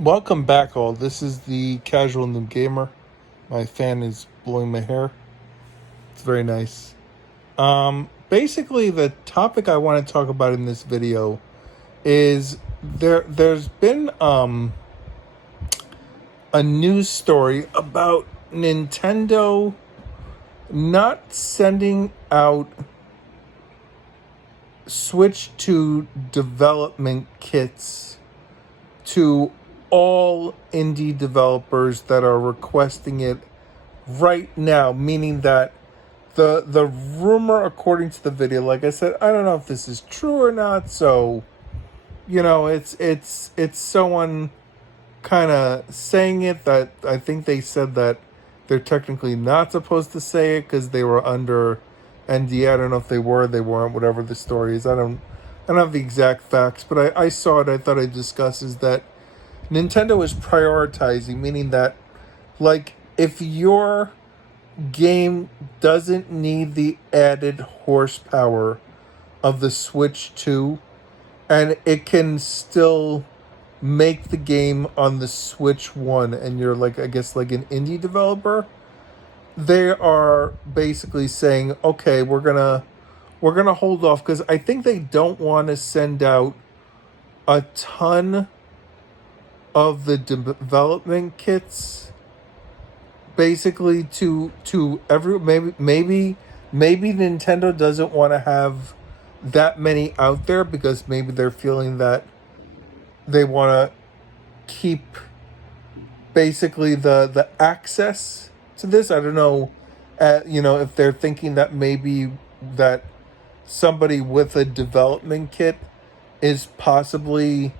Welcome back, all. This is the Casual Noob Gamer. My fan is blowing my hair. It's very nice. Basically, the topic I want to talk about in this video is there's been a news story about Nintendo not sending out Switch 2 development kits to all indie developers that are requesting it right now, meaning that the rumor, according to the video, like I said, I don't know if this is true or not, so it's someone kind of saying it. That I think they said that they're technically not supposed to say it because they were under NDA. I don't know if they weren't, whatever the story is. I don't have the exact facts, but I saw it. I thought I'd discuss is that Nintendo is prioritizing, meaning that, like, if your game doesn't need the added horsepower of the Switch 2, and it can still make the game on the Switch 1, and you're, like, I guess, like an indie developer, they are basically saying, okay, we're gonna hold off, because I think they don't want to send out a ton of the development kits basically to every maybe Nintendo doesn't want to have that many out there because maybe they're feeling that they want to keep basically the access to this. I don't know, if they're thinking that maybe that somebody with a development kit is possibly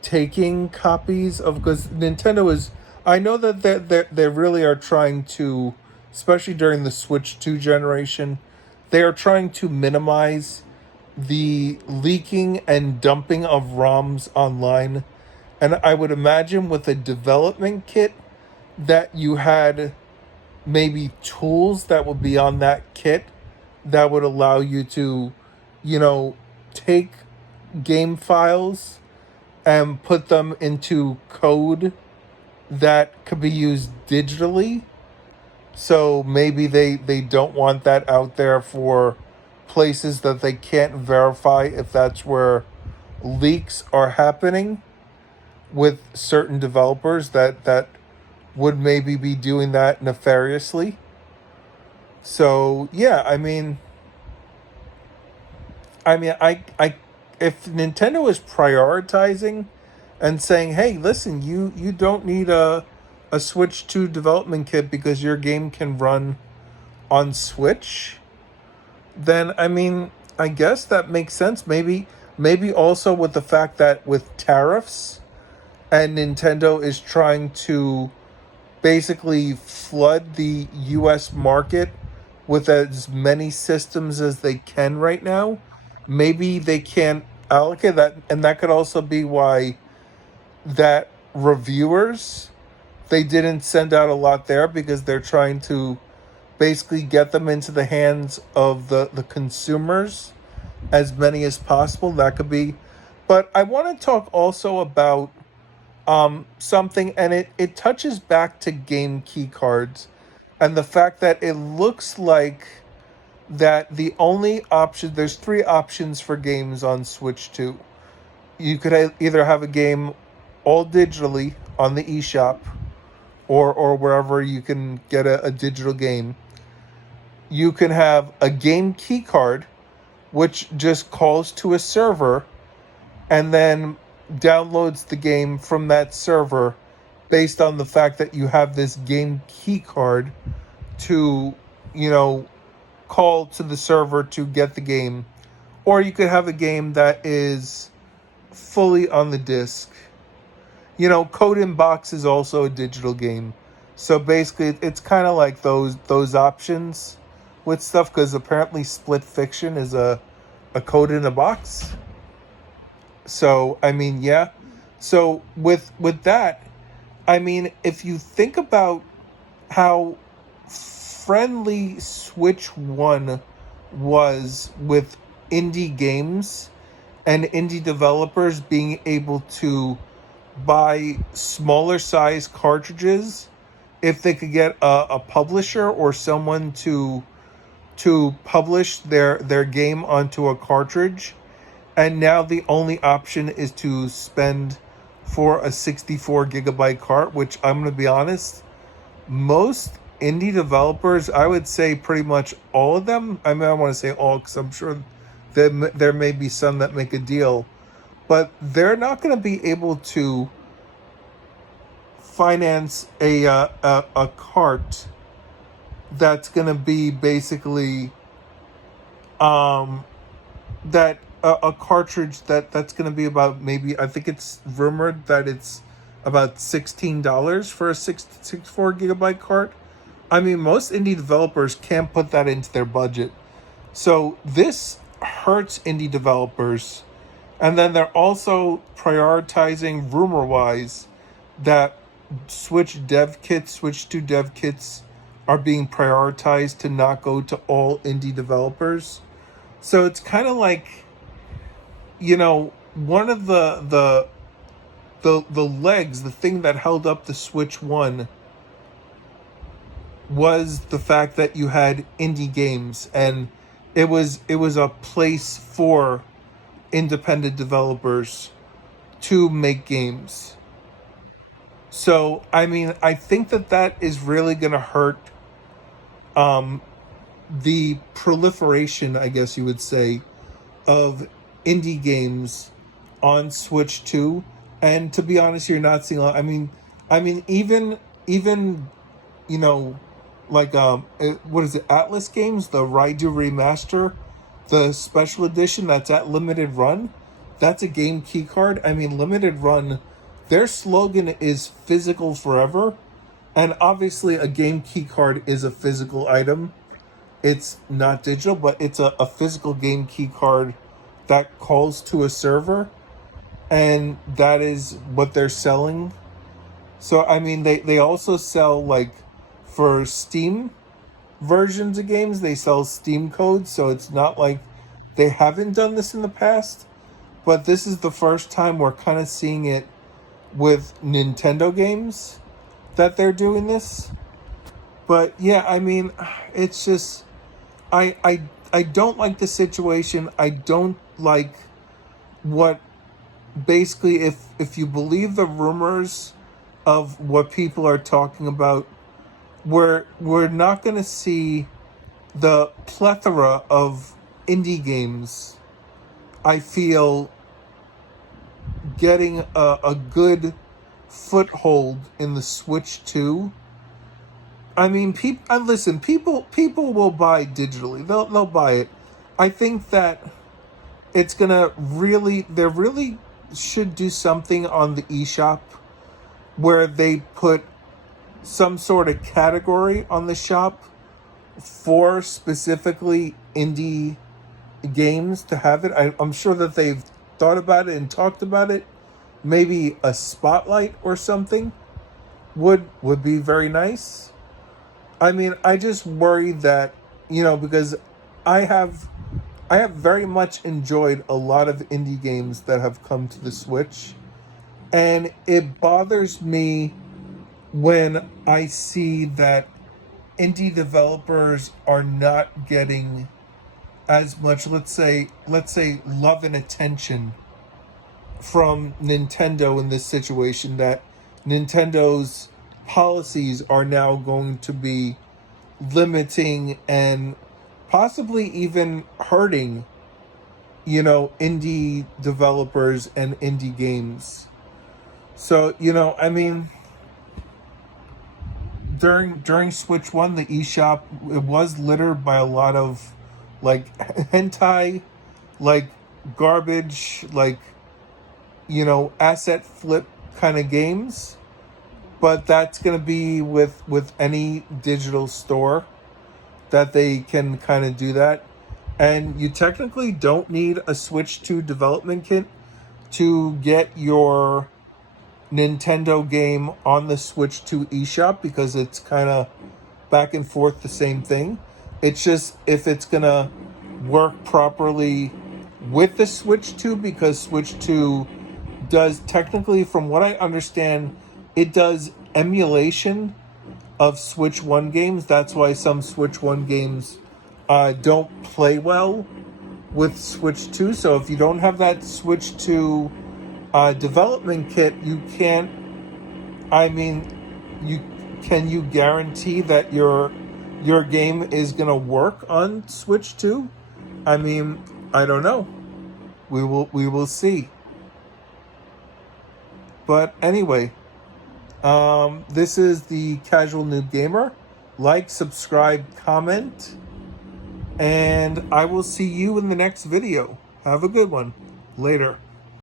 taking copies of, because Nintendo is, I know that they really are trying to, especially during the Switch 2 generation, they are trying to minimize the leaking and dumping of ROMs online. And I would imagine with a development kit that you had maybe tools that would be on that kit that would allow you to, take game files and put them into code that could be used digitally. So maybe they don't want that out there for places that they can't verify if that's where leaks are happening with certain developers that would maybe be doing that nefariously. So yeah, I if Nintendo is prioritizing and saying, "Hey, listen, you don't need a Switch 2 development kit because your game can run on Switch," then I guess that makes sense. Maybe also with the fact that with tariffs and Nintendo is trying to basically flood the US market with as many systems as they can right now. Maybe they can't allocate that, and that could also be why that reviewers, they didn't send out a lot there, because they're trying to basically get them into the hands of the consumers, as many as possible. That could be. But I want to talk also about something, and it touches back to game key cards and the fact that it looks like that the only option, there's three options for games on Switch 2. You could either have a game all digitally on the eShop, or wherever you can get a digital game. You can have a game key card, which just calls to a server and then downloads the game from that server based on the fact that you have this game key card to, call to the server to get the game. Or you could have a game that is fully on the disc. Code in Box is also a digital game. So basically, it's kind of like those options with stuff, because apparently Split Fiction is a code in a box. So yeah. So with that, if you think about how friendly Switch 1 was with indie games and indie developers being able to buy smaller size cartridges if they could get a publisher or someone to publish their game onto a cartridge. And now the only option is to spend for a 64 gigabyte cart, which I'm going to be honest, most indie developers, I would say pretty much all of them. I mean, I want to say all because I'm sure there may be some that make a deal, but they're not going to be able to finance a cart that's going to be basically that a cartridge that's going to be about, maybe, I think it's rumored that it's about $16 for a 64 gigabyte cart. I mean, most indie developers can't put that into their budget. So this hurts indie developers. And then they're also prioritizing, rumor wise, that Switch 2 dev kits are being prioritized to not go to all indie developers. So it's kind of like, one of the legs, the thing that held up the Switch 1 was the fact that you had indie games, and it was a place for independent developers to make games. So, I mean, I think that is really going to hurt the proliferation, I guess you would say, of indie games on Switch 2. And to be honest, you're not seeing I mean even you know like what is it, Atlas Games, the Raidu remaster, the special edition that's at limited run, that's a game key card. I mean, limited run, their slogan is physical forever, and obviously a game key card is a physical item. It's not digital, but it's a physical game key card that calls to a server, and that is what they're selling. So I mean, they also sell, like, for Steam versions of games, they sell Steam codes, so it's not like they haven't done this in the past, but this is the first time we're kind of seeing it with Nintendo games that they're doing this. But yeah, I mean, it's just, I don't like the situation. I don't like what, basically, if you believe the rumors of what people are talking about, we're not going to see the plethora of indie games, I feel, getting a good foothold in the Switch 2. I mean, listen, people will buy digitally. They'll buy it. I think that it's gonna really, they really should do something on the eShop where they put some sort of category on the shop for specifically indie games to have it. I'm sure that they've thought about it and talked about it. Maybe a spotlight or something would be very nice. I mean, I just worry that, because I have I have very much enjoyed a lot of indie games that have come to the Switch, and it bothers me when I see that indie developers are not getting as much, let's say love and attention from Nintendo in this situation, that Nintendo's policies are now going to be limiting and possibly even hurting, indie developers and indie games. So, I mean, during Switch 1, the eShop, it was littered by a lot of, like, hentai, like, garbage, like, asset flip kind of games. But that's going to be with any digital store, that they can kind of do that. And you technically don't need a Switch 2 development kit to get your Nintendo game on the Switch 2 eShop, because it's kind of back and forth the same thing. It's just if it's going to work properly with the Switch 2, because Switch 2 does technically, from what I understand, it does emulation of Switch 1 games. That's why some Switch 1 games don't play well with Switch 2. So if you don't have that Switch 2 development kit, you can't. I mean, can you guarantee that your game is gonna work on Switch 2? I mean, I don't know. We will see. But anyway, this is the Casual Noob Gamer. Like, subscribe, comment, and I will see you in the next video. Have a good one. Later.